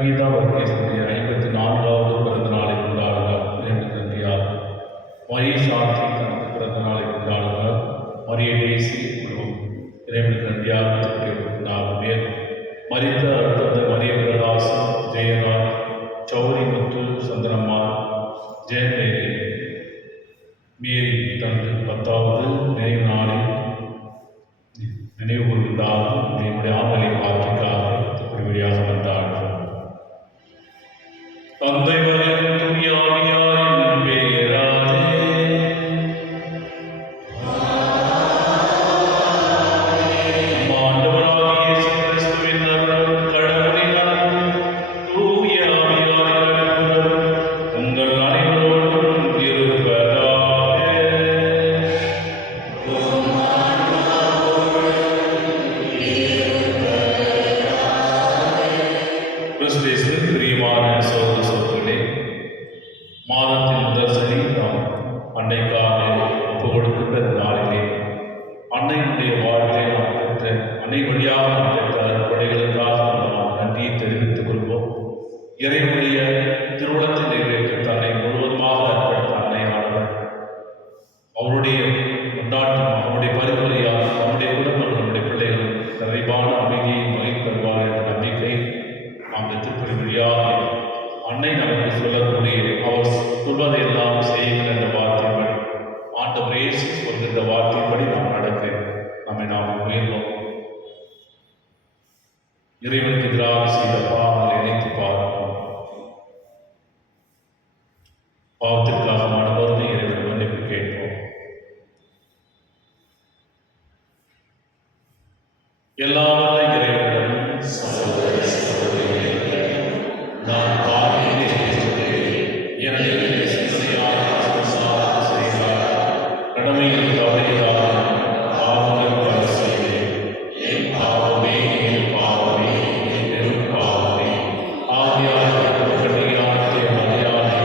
கீதா வர்கீஸுடைய 54வது பிறந்த நாளை கொண்டாடுகிறார். இறைவனுக்கு நன்றியார். மரிய சாந்தி தனது பிறந்த நாளை கொண்டாடுகிறார். மரிய டேசி குழுவும் இறைவனுக்கு நன்றியார். 4 பேர். மரித்த அடுத்தது மரிய பிரகாசம், ஜெயராஜ், சௌரி முத்து, சந்திரம்மா, ஜெயமேரி. மேரி தனது 10வது நினைவு நாளில் நினைவு கூர்ந்தால் நம்முடைய ஆண்களை வாழ்க்கைக்காக வழியாக வந்தார்கள். தந்தை மகன் தூய ஆவியாரின் பெயராலே ஆண்டவராகிய இயேசு கிறிஸ்துவின் அருளும் கடவுளின் அன்பும் தூய ஆவியாரின் நட்புறவும் உங்கள் அனைவரோடும் இருப்பதாக. கிறிஸ்துவின் பிரியமான சகோதர சகோதரிகளே, மாதத்தின் முதல் சனி நாம் அன்னைக்காக ஒப்புக் கொடுக்கின்ற நாளிலே அன்னையினுடைய வாழ்வை நாம் பெற்ற அன்னை வழியாக நாம் பெற்ற அற்படைகளுக்காக நாம் நன்றியை தெரிவித்துக் கொள்வோம். இறைவனுடைய திருவுளத்தை நிறைவேற்ற தன்னை முழுவதுமாக அர்ப்பணித்த அன்னையானவர் அவருடைய கொண்டாட்டம், அவருடைய பரிந்துரையால் நம்முடைய குடும்பங்கள், நம்முடைய பிள்ளைகள் நிறைவான அமைதியை மகிழ்ந்து தருவார் என்ற நம்பிக்கை அந்த திருப்பதி வழியாக அன்னை நமக்கு சொல்லக்கூடிய அவர் சொல்வதையெல்லாம் செய்யுங்கள் என்ற வார்த்தைப்படி, ஆண்டவர் இயேசு சொல்கின்ற வார்த்தைப்படி நாம் நடக்க நாம் முயல்வோம். இறைவனுக்கு எதிராக செய்த பாவங்களை நினைத்து பார்ப்போம். பாவத்திற்காக மனவருந்தி இறைவன் மன்னிப்பு கேட்போம். எல்லாவற்றையும் இறைவனிடம் சகோதர சகோதரிகளே, நான் பாவியேன் எனது சிந்தனையால், செய்தால், கடமையில் தவறியதால் பாவங்கள் பல செய்தேன். என் பாவமே, என் பாவமே, என் பெரும் பாவமே. ஆவியார் கண்ணியானத்தை மலையாளை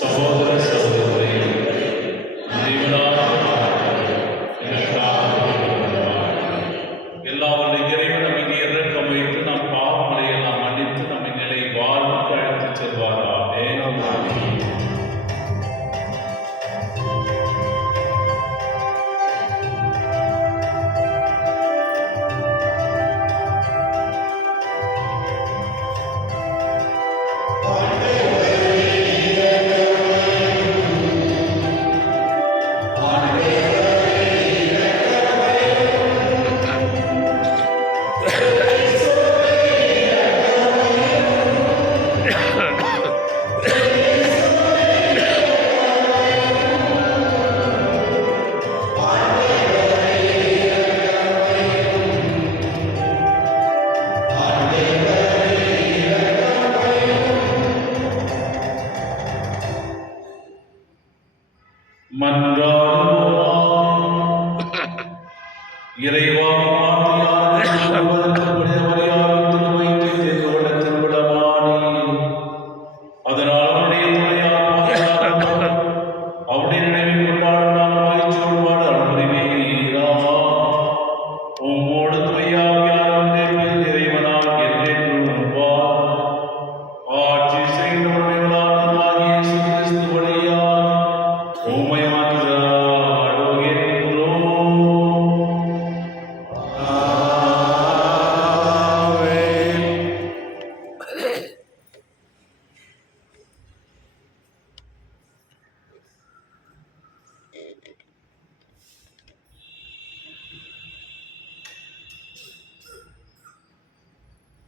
சகோதர சகோதரிகளே, எல்லாவற்றையும் இறைவன் நம்மை இறக்கம் வைத்து நம் பாவங்களை எல்லாம் மன்னித்து நம்மை நிலை வாழ்வுக்கு அழைத்துச் செல்வாராக. இறைவா, அதனால் அவருடைய அவருடைய நினைவை கொண்டாட மகிழ்ச்சியோடு அனுப்புகிறீரா. உம்மோடு துணையாவியாரும் இறைவனால் என்றென்றும் ஆட்சி செய்தவர்களால் இயேசு கிறிஸ்து வழியாக உம்மை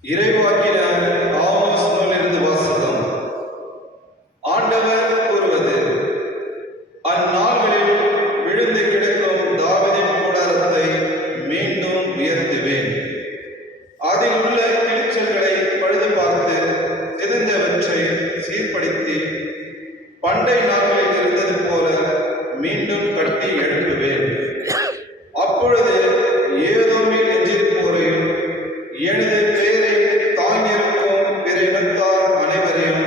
இறைவாக்கினர் ஆமோஸ் நூலிலிருந்து வாசகம். ஆண்டவர் கூறுவது, அந்நாள்களில் விழுந்து கிடக்கும் தாவீதின் கூடாரத்தை மீண்டும் உயர்த்துவேன். அதில் உள்ள கிழிச்சல்களை பழுது பார்த்து சிதைந்தவற்றை சீர்படுத்தி பண்டை நாட்களில் இருந்தது போல மீண்டும் கட்டி எழுப்புவேன். அப்பொழுது ஏதோமில் எஞ்சிருப்போரையும் எனது பெயரை தாங்கியிருக்கும் பிற இனத்தார் அனைவரையும்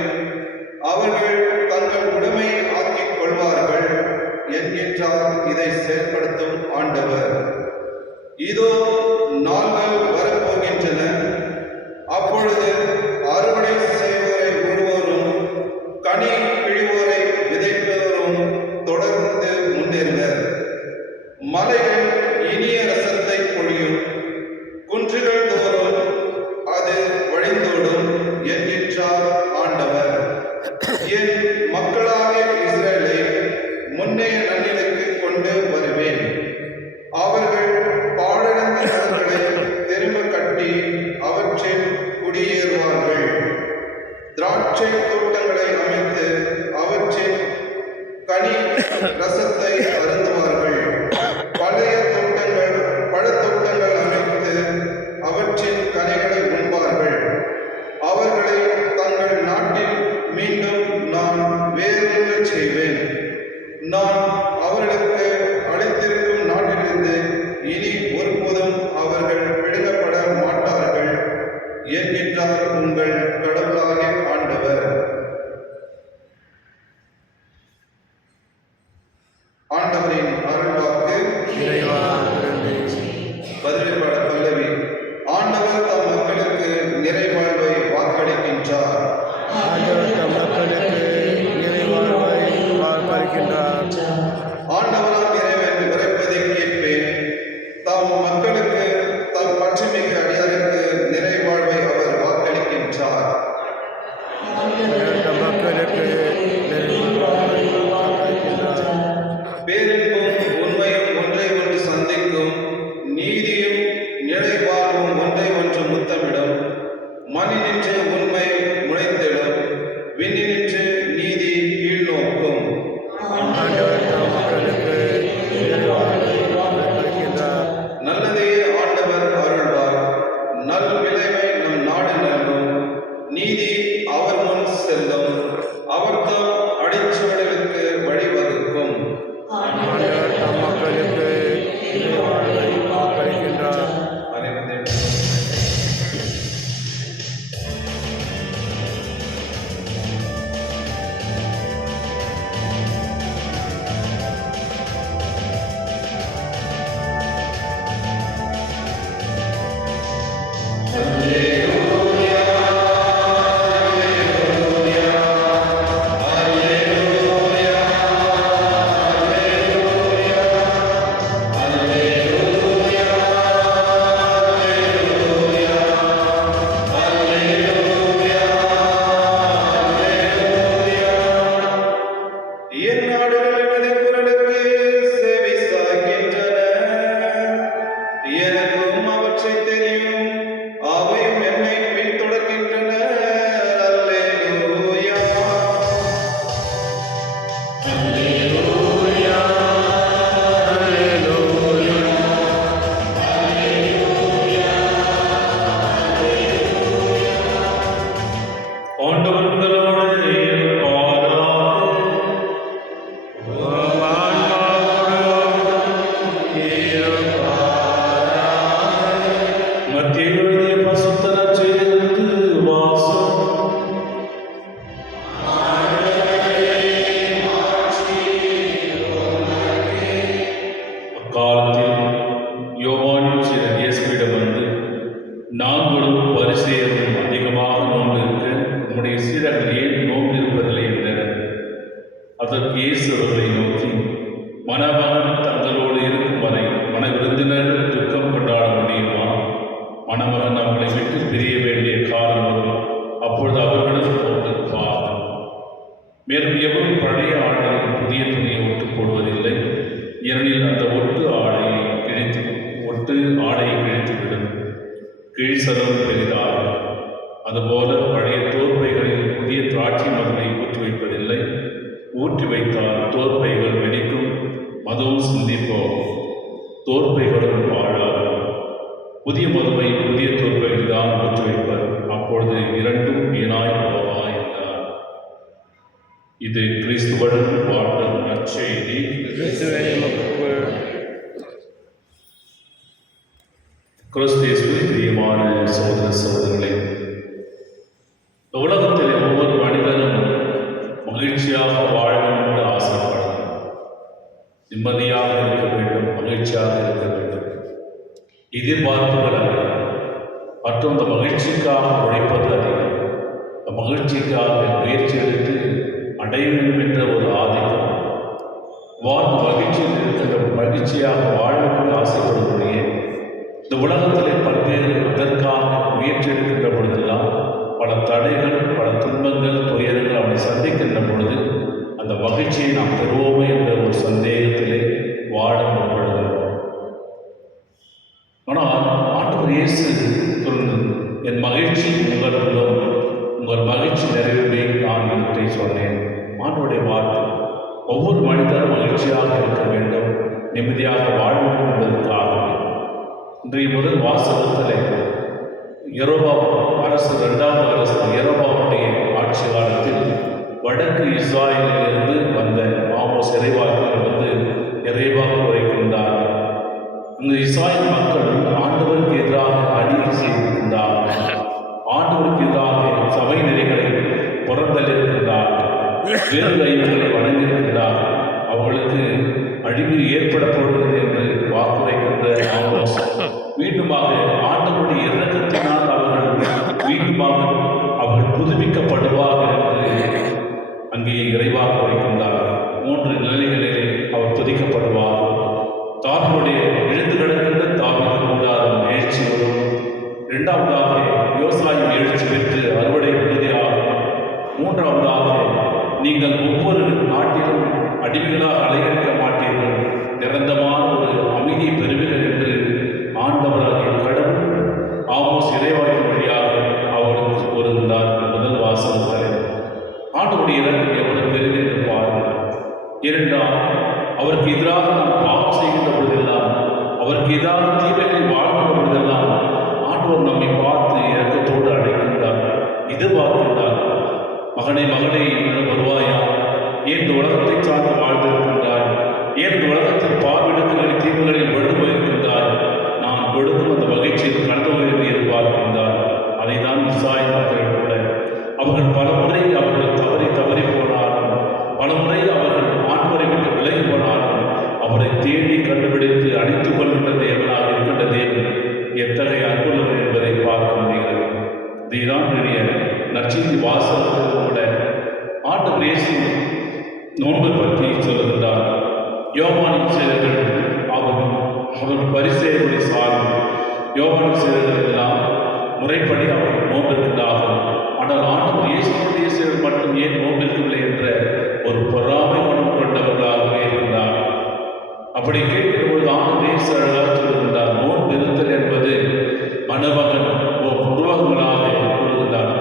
அவர்கள் தங்கள் உடைமை ஆக்கிக் கொள்வார்கள் என்கின்றார் இதை செயல்படுத்தும் ஆண்டவர். இதோ நாள்கள் வரப்போகின்றன, கனி பிழிவோரை விதைப்பவரும் தொடர்ந்து முன்னேறுவர். மலைகள் இனிய ரசத்தை பொழியும், குன்றுகள் தோறும் அது வழிந்தோடும் என்கின்றார் ஆண்டவர். என் மக்களாகிய இஸ்ரவேலை முன்னைய நன்னிலைக்கு கொண்டு வருவேன். அவர்கள் பாழடைந்த இடங்களை திரும்ப கட்டி அவற்றில் குடியேறுவார்கள். திராட்சை தோட்டங்களை அமைத்து அவற்றின் கனி ரசத்தை அருந்துவார்கள். பழைய பழத்தோட்டங்கள் அமைத்து அவற்றின் கனிகளை உண்பார்கள். அவர்களை தங்கள் நாட்டில் மீண்டும் நான் வேறொன்று செய்வேன். நான் அவர்களுக்கு அளித்திருக்கும் நாட்டிலிருந்து இனி ஒருபோதும் அவர்கள் பிடுங்கப்பட மாட்டார்கள் என்கின்றார் உங்கள் கடவுளாகிய ஆண்டவர். ஆண்டவரின் அருள்வாக்கு. பதிலுப்பாட பல்லவி. ஆண்டவர் தம் மக்களுக்கு நிறைவாழ்வை வாக்களிக்கின்றார். ஆண்டவராம் இறைவன் உரைப்பதை கேட்பேன். தம் மக்களுக்கு, தம் பற்றுமிகு அடியாருக்கு நிறைவாழ்வை அவர் வாக்களிக்கின்றார். பேரின்பும் உண்மையும் ஒன்றை ஒன்று சந்திக்கும், நீதியும் நிலைவாழ்வும் ஒன்றை ஒன்று முத்தமிடும். மண்ணினின்று உண்மை முளைத்திடும், விண்ணினின்று நீதி கீழ்நோக்கும். நல்லதே ஆண்டவர் அருள்வார். நல் விளைவை நம் நாடு நல்கும். நீதி அவர் முன் செல்லும், அவர் தம் அடிச்சுவடுகளுக்கு வழிவகுக்கும். அதற்கு இயேசு அவர்களை நோக்கி, மணமகன் தங்களோடு இருக்கும் வரை மன விருந்தினர் துக்கம் கொண்டாட முடியுமா? மணமகன் அவர்களை விட்டு பிரிய வேண்டிய காலம் வரும், அப்பொழுது அவர்களும் போட்டு பாரும். மேலும் எவரும் பழைய ஆடையில் புதிய துணியை ஒட்டு போடுவதில்லை, ஏனெனில் அந்த ஒட்டு ஆடையை கிழித்துவிடும், கிழிசலும் பெரிதாகும். அதுபோல பழைய தோற்பைகளில் புதிய திராட்சை மதுவை ஊற்றி வைப்பதில்லை, ஊற்றி வைத்தால் தோற்பைகள் வெடிக்கும், மதுவும் சிந்தி போகும், தோற்பைகளும் வாழாகும். புதிய மதுவை புதிய தோற்பைகளில் தான் ஊற்றி வைப்பர், அப்பொழுது இரண்டும் வீணாய் போவா என்றார். இது கிறிஸ்துவுடன் வாழ்ந்த நற்செய்தி. கிறிஸ்துவின் பிரியமான சகோதர சகோதரிகளே, உலகத்தில் ஒவ்வொரு மனிதனும் மகிழ்ச்சியாக வாழ வேண்டும் என்று ஆசைப்படுகிறார். நிம்மதியாக இருக்க வேண்டும், மகிழ்ச்சியாக இருக்க வேண்டும், எதிர்பார்ப்புகள் அதிகம். மற்றும் அந்த மகிழ்ச்சிக்காக உழைப்பது அதிகம். அந்த மகிழ்ச்சிக்காக முயற்சி எடுத்து அடைய வேண்டும் என்ற ஒரு ஆதிக்கம், வாழ்ந்து மகிழ்ச்சியில் இருக்கின்ற மகிழ்ச்சியாக வாழ்வதற்கு ஆசைப்படுவதையே இந்த உலகத்திலே பல்வேறு அதற்காக முயற்சி எடுக்கின்ற பொழுதெல்லாம் பல தடைகள், பல துன்பங்கள், துயரங்கள் அவனை சந்திக்கின்ற பொழுது அந்த மகிழ்ச்சியை நாம் பெறுவோமே என்ற ஒரு சந்தேகத்திலே வாழ முற்படுகின்றோம். ஆனால் ஆண்டவர் இயேசு சொன்னது, என் மகிழ்ச்சி உங்களுக்கும் உங்கள் மகிழ்ச்சி நிறைவே நான் இவற்றை சொன்னேன். ஆண்டவருடைய வார்த்தை ஒவ்வொரு மனிதரும் மகிழ்ச்சியாக இருக்க வேண்டும், நிம்மதியாக வாழ வேண்டும் என்பதற்காகவே இன்றைய முதல் வாசகத்தில் யெரொபெயாம் அரசு, இரண்டாவது அரசு யெரொபெயாமுடைய ஆட்சி காலத்தில் வடக்கு இஸ்ராயலிலிருந்து வந்த ஆமோஸ் இறைவாக்கினர் வந்து இறைவாக்கு உரைக்கின்றார். இந்த இஸ்ராயல் மக்கள் ஆண்டவருக்கு எதிராக அநீதி செய்திருக்கின்றார்கள், ஆண்டவருக்கு எதிராக சபை நெறிகளை புறந்தள்ளிருக்கின்றார்கள், வேறு தெய்வங்களை வணங்கியிருக்கின்றார்கள். அவர்களுக்கு அழிவு ஏற்பட போகிறது என்று வாக்குரைக்கின்ற ஆமோஸ் மீண்டுமாக ஆண்டவருடைய இரக்கத்தினால் மீண்டுமாக அவர்கள் புதுப்பிக்கப்படுவார்கள் என்று அங்கே இறைவாக்கு உரைக்கின்றார். 3 நிலைகளிலே அவர் துதிக்கப்படுவார். தாவீதுடைய எழுந்து கிடக்கின்ற தாவீது கூடாரம் எழுச்சி வரும். 2ஆவதாக விவசாயம் எழுச்சி பெற்று அறுவடை உறுதியாகும். 3ஆவதாக நீங்கள் ஒவ்வொரு நாட்டிலும் அடிமைகளாக அலைகழிக்க மாட்டீர்கள், நிரந்தரமான ஒரு அமைதியை பெறுவீர்கள் என்று ஆண்டவராகிய கடவுள் ஆமோஸ் இறைவாக்கின் வழியாக அவருக்கு கூறுகின்றார். முதல் வாசகத்தில் ஆண்டவருடைய இரக்கம் எவ்வளவு பெரிது என்று பாருங்கள். ஏனென்றால் அவருக்கு எதிராக நாம் பாவம் செய்கின்ற பொழுதெல்லாம், அவருக்கு எதிராக தீமைகளை வாழ்கின்ற பொழுதெல்லாம் ஆண்டவர் நம்மை பார்த்து இரக்கத்தோடு அழைக்கின்றார், எதிர்பார்க்கின்றார். மகனே மகனே வருவாயா, ஏன் இந்த உலகத்தை சார்ந்து வாழ்ந்திருக்கின்றாய், ஏன் இந்த உலகத்தில் பாவெடுக்கிற தீமைகளில் விழுந்து போயிருக்கின்றாய், நான் கொடுக்கும் அந்த மகிழ்ச்சியில் கடந்து என்று எதிர்பார்க்கின்றார். அதை தான் இஸ்ராயல் மக்கள் கூட அவர்கள் பலமுறை அவர்கள் தவறி போனாலும், பலமுறை அவர்கள் ஆண்டவரை விட்டு விலகி போனாலும் அவரை தேடி கண்டுபிடித்து அணித்துக் கொள்கின்ற தேவனாக இருக்கின்ற தேவன் எத்தகைய அன்புள்ளவர் என்பதை பார்க்க முடிகிறது. இதைதான் பெரிய நற்செய்தி வாசகத்தில் கூட ஆண்டவர் இயேசு நோன்பை பற்றி சொல்லுகின்றார். யோவானின் செயல்கள் அவர்கள் பரிசேயர்களை சார்ந்து யோவானின் செயல்கள் எல்லாம் முறைப்படி அவர்கள் நோம்பிருக்கின்றார்கள். ஆனால் ஆண்டவர் இயேசுடைய செயல் மட்டும் ஏன் நோம்பிருக்கவில்லை என்ற ஒரு பொறாமை மனம் கொண்டவர்களாகவே இருந்தார். அப்படி கேட்கிற பொழுது ஆண்டவர் இயேசு அழகாக சொல்லுகின்றார், நோன்பு இருத்தல் என்பது மணமகன் உருவகங்களாக கூறுகின்றார்.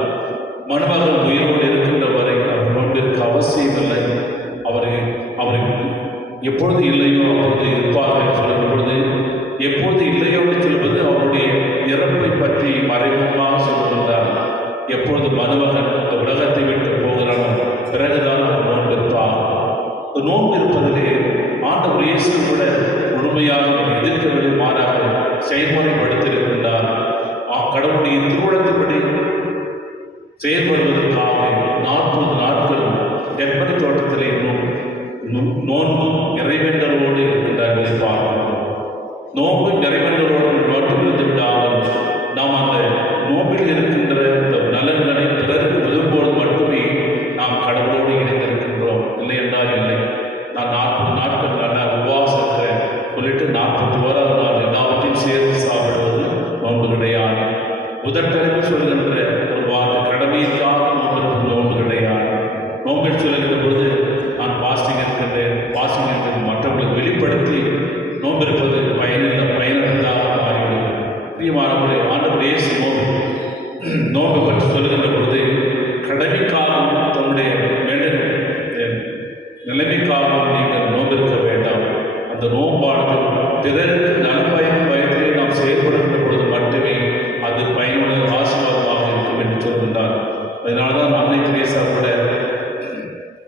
மணமகன் உயிரோடு இருக்கின்ற வரை அவர் நோன்பிற்கு அவசியமில்லை. அவரை எப்பொழுது இல்லையோ அப்பொழுது இருப்பார்கள் சொல்லும் பொழுது, எப்பொழுது இல்லையோ சொல்வது அவருடைய இறப்பை பற்றி மறைமுகமாக சொல்லுகின்றார். எப்பொழுது மணமகன் இந்த உலகத்தை விட்டு போகிறானோ பிறகுதான் அவர் நோன்பு இருப்பார். நோன்பு இருப்பதிலே ஆண்டவர் இயேசு கூட முழுமையாக எதிர்க்கவில்லை, மாறாக செயல்முறைப்படுத்தியிருக்கின்றார். கடவுளுடைய திருவுளத்தின்படி செயல்படுவதற்காக 40 நாட்கள் கெத்செமனே தோட்டத்திலே நோன்பு இறைவேண்டலோடு இருக்கின்றார் எதிர்பார்க்கிறோம். நோன்பு இறைவேண்டலோடு மட்டும் இருந்து விடாமல் நாம் அந்த நோம்பில் இருக்கின்ற இந்த நலன்களை பிறருக்கு விரும்பும்போது மட்டுமே நாம் கடவுளோடு இணைந்திருக்கின்றோம். இல்லை என்றால் இல்லை. நான் 40 நாட்கள் நான் உபவாசத்தை சொல்லிட்டு 41ஆவது நாள் எல்லாவற்றையும் சேர்த்து சாப்பிடுவது நோன்பு கிடையாது. முதற்கடமை சொல்கின்ற ஒரு வார்த்தை கடமைக்காக நோன்பு கிடையாது. நோம்பில் சொல்லுகின்ற பொழுது நான் பாஸ்டிங் இருக்கின்றேன், பாஸ்டிங் இருக்கிறது மற்றவர்களுக்கு வெளிப்படுத்தி நோம்பிருப்பது பயனற்றதாக மாறிவிடும். பிரியமானவர்களே, ஆண்டவர் இயேசு நோன்பு பற்றி சொல்லுகின்ற பொழுது கடமைக்காகவும் தன்னுடைய நிலைமைக்காகவும் நீங்கள் நோம்பிருக்க வேண்டாம். அந்த நோன்பானது பிறருக்கு நலப்பயன் பயத்திலே நாம் செயல்படுகின்ற பொழுது மட்டுமே அது பயனுள்ள ஆசீர்வாதமாக இருக்கும் என்று சொல்கின்றார். அதனால்தான் அன்னை தெரேசா கூட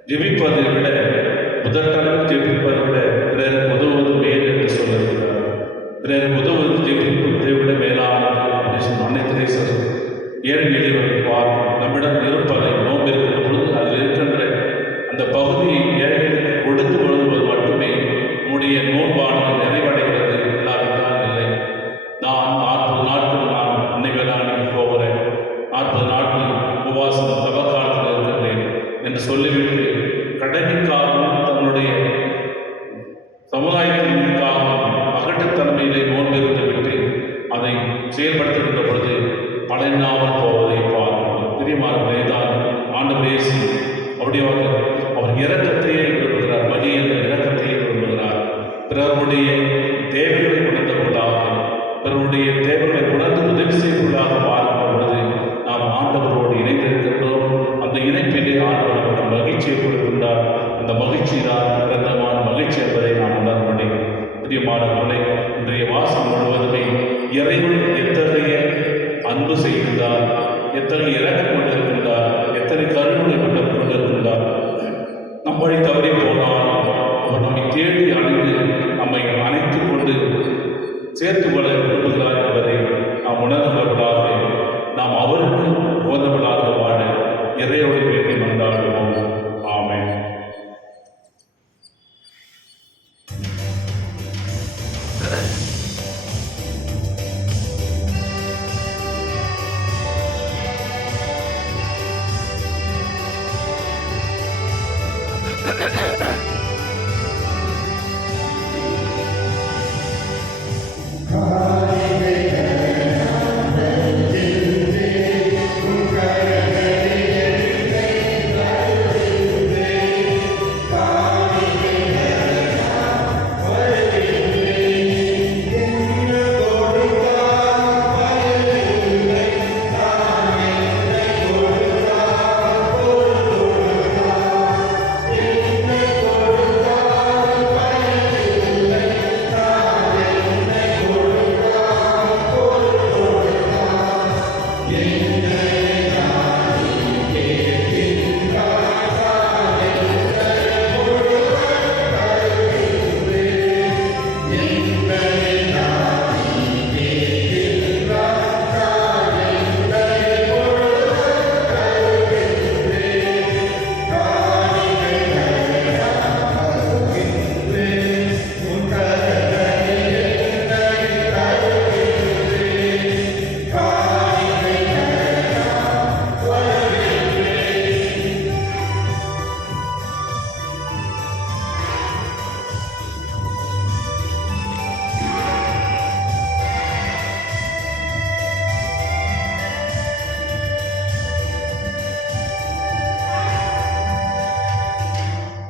ஜெபிப்பதை விட முதற்கடவுள் ஜெபிப்பதை விட பிறருக்கு உதவுவது மேல் என்று சொல்லுகிறார். பிறருக்கு உதவுவது ஜெபிப்பதை விட மேலானது அப்படின்னு சொல்லி அன்னை தெரேசா ஏழை எளியவர்களை பார்த்து நம்மிடம் இருப்பதை நோன்பு இருக்கிற பொழுது அதில் இருக்கின்ற அந்த பகுதியை ஏழைகளுக்கு கொடுத்து வழங்குவது மட்டுமே உன்னுடைய நோன்பானது நிறைவடைகிறது. இல்லாவிட்டால் இல்லை. நான் 40 நாட்கள் நான் அன்னை வேளாண்மைக்கு போகிறேன், 40 நாட்கள் உபவாசம் தவக்காலத்தில் இருக்கின்றேன் என்று சொல்லிவிட்டு கடமைக்காகவும் தன்னுடைய சமுதாயத்திற்காகவும் அகட்டுத்தன்மையிலே நோன்பிருந்து விட்டு அதை செயல்படுத்துகின்ற பொழுது பலனாமல் போவதை பார்க்கிறோம். பிரியமானவர்களே, தான் ஆண்டவர் இயேசு அப்படியாக அவர் இரக்கத்தையே விரும்புகிறார், வழி என்ற இரக்கத்தையே விரும்புகிறார். பிறருடைய தேவைகளை உணர்ந்தவர்களாக, பிறருடைய தேவைகளை உணர்ந்து உதவி செய்வதாக பார்க்கின்ற பொழுது நாம் ஆண்டவரோடு இணைந்திருக்கின்றோம். அந்த இணைப்பிலே ஆண்டவர் நமக்கு மகிழ்ச்சியை கொடுக்கின்றார். அந்த மகிழ்ச்சி தான் பிறந்தமான மகிழ்ச்சி என்பதை நாம் உணர முடியும். பிரியமானவர்களே, இன்றைய வாசம் முழுவதுமே இறைவன் எத்தகைய அன்பு செய்கின்றார், எத்தகைய இறக்கம் கொண்டிருக்கின்றார், எத்தனை கருணை கொண்டிருக்கின்றார். நம்மை தவறி போனால் அவர் நம்மை தேடி அணிந்து நம்மை அணைத்துக் கொண்டு சேர்த்து கொள்ள விரும்புகிறார் என்பதை நாம் உணர்ந்தவர்களாக, நாம் அவருக்கு உகந்தவர்களாக வாழ இறைவனை வேண்டி மன்றாடுவோம். ஆமென்.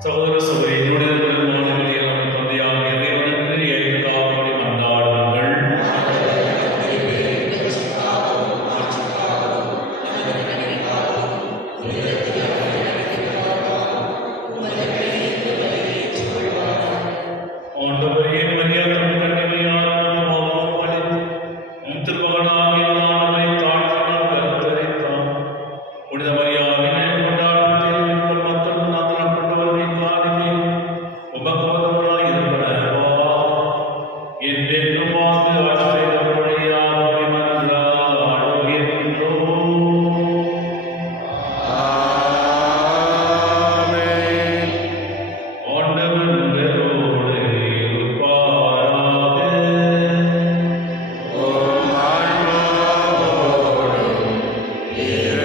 சகோதர சகோதரி, என்னுடைய பெருமானங்களை எல்லாம் தந்தையாக இறைவனுக்கு ஏற்றதாகும்படி மன்றாடுங்கள். ஆண்டவரே, மரியாதை கண்ணிமையால் பாவம் அழித்து உம் திருமகனாகிய நம்மை தாழ்த்தினார், கருத்தரித்தார். புனித மரியாதை கொண்டாட்டத்தில் உங்கள் மக்கள் நாங்கள் கொண்டவரை காணுமே உபகோதவராய் இருப்பனவா என்றென்றும் வாழ்ந்து ஆசிரியர் வழியாக மன்றாடுகின்றோம். ஆண்டவர் உங்களோடு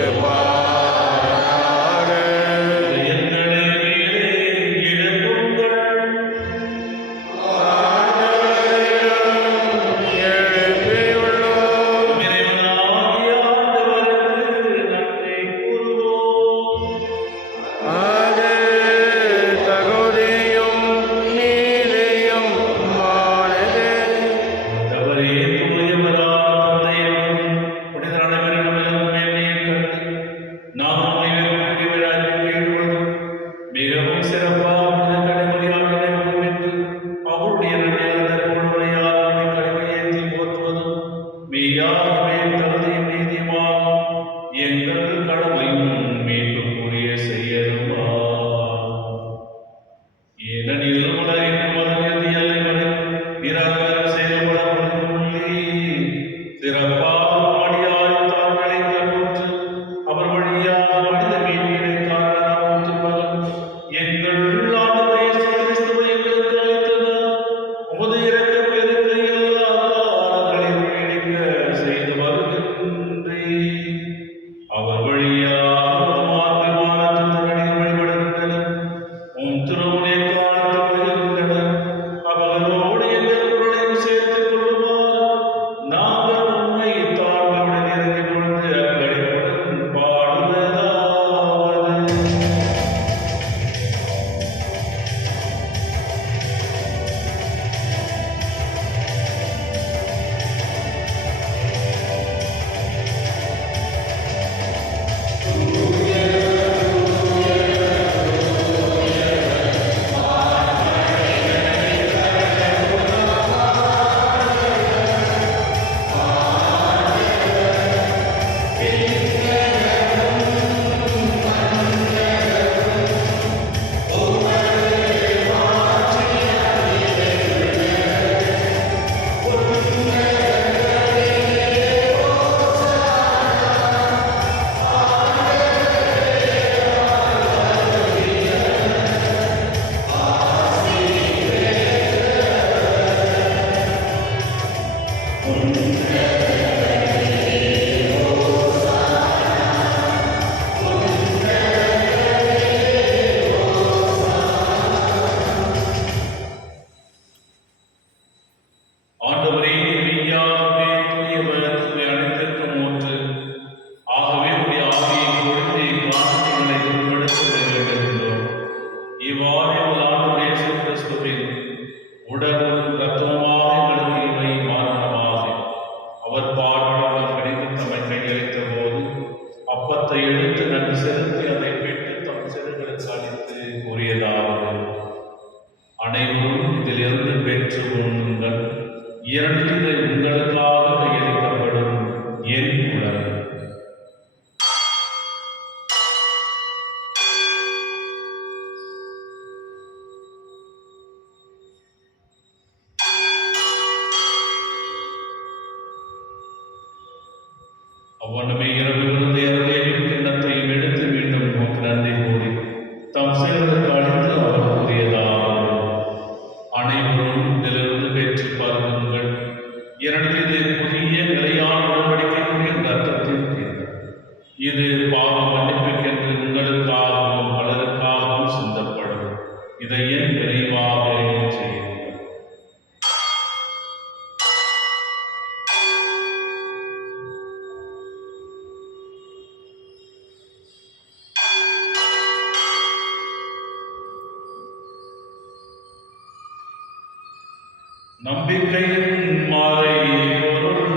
இருப்பாராக. இதயங்களை மேலே எழுப்புங்கள். இறைவனாகிய ஆண்டவருக்கு நன்றி கூறுவோம். ஆண்டவரே, தூயவரான தந்தையரும் புனிதரான அனைவரிடமிருந்தும் மேன்மையைக் கண்டு நாம் உம்மை வெறுப்புக்குரியவராய் கேள்விப்படும் மிகவும் சிறப்பாக புனித கடைமுறையாக நினைவுகூர்ந்து அவருடைய நிலையான கொடுமையால் நம்மை கடுமையேற்றி போற்றுவதும் மெய்யாகவே தகுதியும் நீதியுமாகும் எங்கள் கடமையும் மீட்புக்குரிய செயலுமாகும். ஏனெனில் உலகின் முதலில் எல்லை வரை பிறர் செயல்பட முடியவில்லை. சிறப்பாக மடியாய் தாங்களை கருத்து அவர் வழியாக மனித மீட்பினை காரணம் திருமகன் எங்கள் ஆண்டவர் இவ்வாறு எங்கள் ஆண்டவர் இயேசு கிறிஸ்துவின் உடலும் இரத்தமுமாக எங்களுக்கு இவை மாரணமாக அவர் பாடுகள் கிடைத்து தம்மை கையளித்த போது அப்பத்தை எடுத்து நன்றி செலுத்தி அதை பெற்று தம் சிறுகளுக்கு அளித்து கூறியதாவது: அனைவரும் இதிலிருந்து பெற்று உண்ணுங்கள், ஏனெனில் இது உங்களுக்காக கையளிக்கப்படும் என் உடல். அவ்வண்ணமே இரவிலிருந்து இறந்தேவின் கிண்ணத்தையும் எடுத்து மீண்டும் உமக்கு நன்றி கூறி தம் சீடர்களுக்கு அளித்து அவர் கூறியதாவது: அனைவரும் இதிலிருந்து பெற்று பருகுங்கள், ஏனெனில் இது புதிய நிலையான உடன்படிக்கைக்குரிய இரத்தத்தின் கிண்ணம். இது பாவ மன்னிப்புக்கென்று உங்களுக்காகவும் பலருக்காகவும் சிந்தப்படும். இதை என் நினைவாக செய்யுங்கள். நம்பிக்கையின் மறைபொருள்.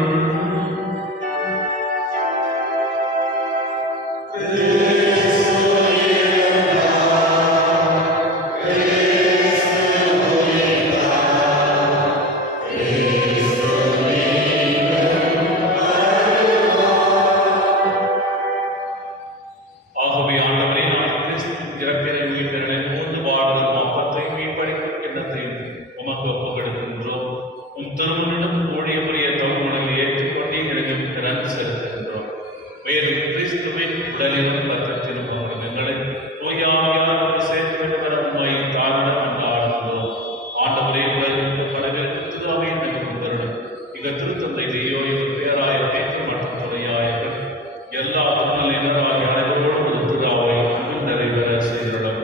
ஆகவே ஆண்டவரே, நான் கிறிஸ்துவின் இறப்பினை மீட்பினை மூன்று பாடுதலும் அப்பத்தையும் மீட்பளிக்கும் கிண்ணத்தையும் உமக்கு ஒப்புக்கொடுக்கின்றோம். உம் திருமணம் ஊழியமுடைய தவறுகளை ஏற்றுக்கொண்டு எங்களுக்கு நன்றி செலுத்துகின்றோம். மேலும் கிறிஸ்துவின் உடலிலும் இரத்தத்திலும் அவர்கள் எங்களை தூயாவியார் சேர்த்து பெற உம்மை தாழ்ந்த கொண்டாடுகிறோம். ஆண்டவரே, உலகிற்கு பலவிற்கு திருவை நகரும் வருடம் இங்க திருத்தந்தை லியோயின் பேராய பேச்சு மற்றும் துறையாயர்கள் எல்லா திருநிலையினராகிய அனைவரோடும் ஒரு திருவாவை அன்பில் நிறைவேற செய்திருடம்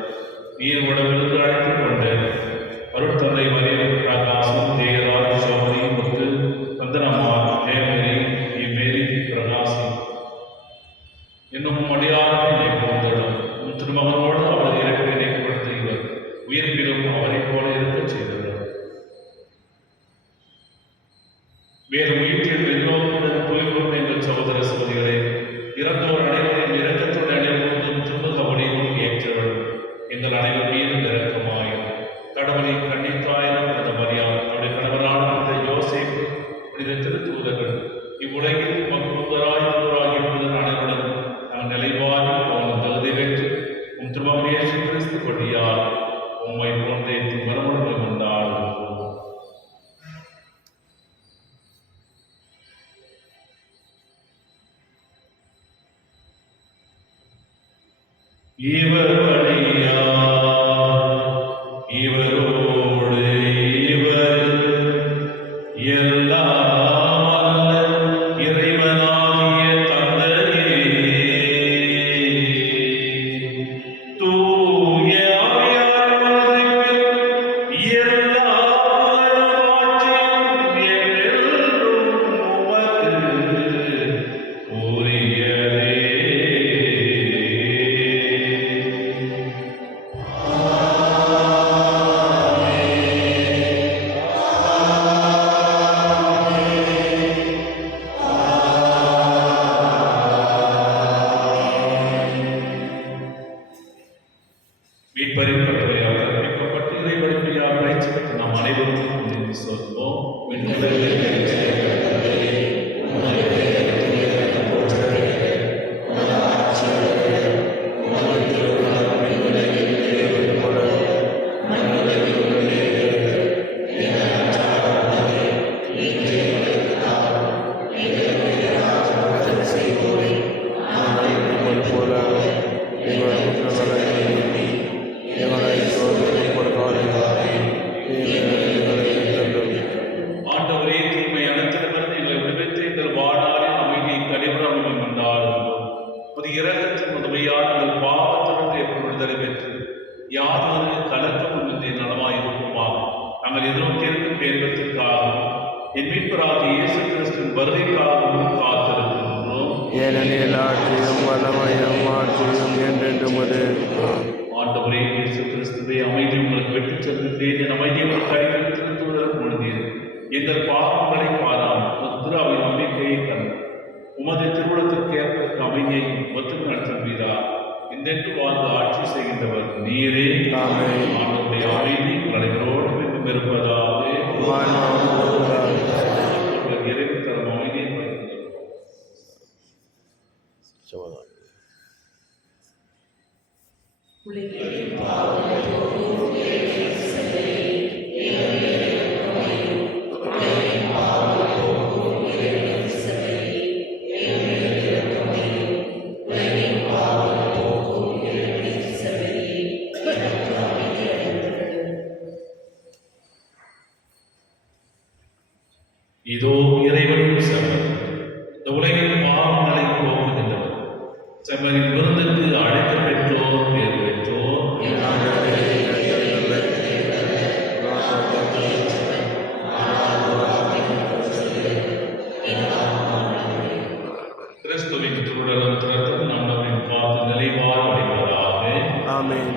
நீர் உடம்பிலிருந்து அழைத்துக் கொண்டு அருட்தந்தை மரியம் பிரகாசம் தேராஜ் சௌரி முத்து வந்தனம்மா தேவரி இம்மேரி பிரகாசி என்னும் அடியாரை போந்தடும் உன் திருமகனோடு அவரது இறப்பை இணைக்கப்படுத்த இவர் உயிர்ப்பிலும் அவரைப் போல இருக்க செய்தவர். வேறு வீட்டில் எல்லோருடன் புலிகொண்டு எங்கள் சகோதர சகோதரிகளே, இறந்தோர் அனைவரையும் இரக்கத்தோடு அனைவரும் திருமுக வழியிலும் ஏற்றவர் எங்கள் அனைவர் மீதும் இரக்கமாயும் கடவுளின் கண்ணித்தாயிரம் புனித மரியாம், அவருடைய கணவரான புனித யோசேப்பு, புனித திருத்தூதர்கள், இவ்வுலகில் மக்களுதராகி புனிதர் அனைவருடன் நாங்கள் நிலைவாரி போன தகுதி பெற்று உம் திருமகன் இயேசு கிறிஸ்து வழியால் உம்மை போன்றே மறுமணம் கொண்டாடுவோம். இவர் வழியா இவரோடு இவர் எல்லாம் இறைவனாகிய தந்தையே, தூய ஆவியானவரின் எல்லா புகழும் என்றென்றும் உமக்கு உரியதே. மீட்பரின் கட்டளையாக கற்பிக்கப்பட்டு இறைவழியாக அழைக்கப்பட்டு நாம் அனைவரும் சொல்வோம். ஆண்டவரே, தீமை அனைத்திலிருந்து எங்களை விடுவித்து எங்கள் வாழ்நாளில் அமைதியை கனிவுடன் கொண்டாடுவோம். ஒரு இரக்கத்தின் உதவியால் எங்கள் பாவத்திலிருந்து எப்படி விடுதலை பெற்று யாதொரு கலக்கமும் இன்றி நலமாயிருக்குமாக நாங்கள் எதிர்நோக்கியிருக்கும் பேரிடத்திற்காகவும் என் மீட்பராகிய இயேசு கிறிஸ்துவின் வருகைக்காகவும் காத்திருக்கின்றோம். ஏனெனில் ஆட்சியும் வல்லமையும் ஆட்சியும் என்றென்றும் ஆண்டவரே இயேசு கிறிஸ்துவே, அமைதி உங்களுக்கு விட்டுச் செல்கின்றேன், என் அமைதியை உங்கள் கையில் திருத்துவதற்கு பொழுதீர். எங்கள் பாவங்களை பாராமல் முத்ராவின் நம்பிக்கையை தந்து உமது திருவுளத்திற்கு ஏற்பதற்கு அமைதியை ஒத்துமை நடத்துவீரா. இன்றென்று வாழ்ந்து ஆட்சி செய்கின்றவர் நீரே. ஆண்டவருடைய அமைதி அனைவரோடு என்றும் இருப்பதாக. இறைவன் தரும் அமைதியை இதோ இறைவனின் செம்மறி, இந்த உலகின் பாவங்களை போக்குகின்றவர். செம்மறின் விருந்துக்கு அழைக்க பெற்றோர் பேர் பெற்றோர். கிறிஸ்துவின் திருவுடலும் திறத்தும் நம்மளின் பார்த்து நிலைவாழ் அடைவதாக. ஆமென்.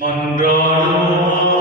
மன்றாடுவோமாக.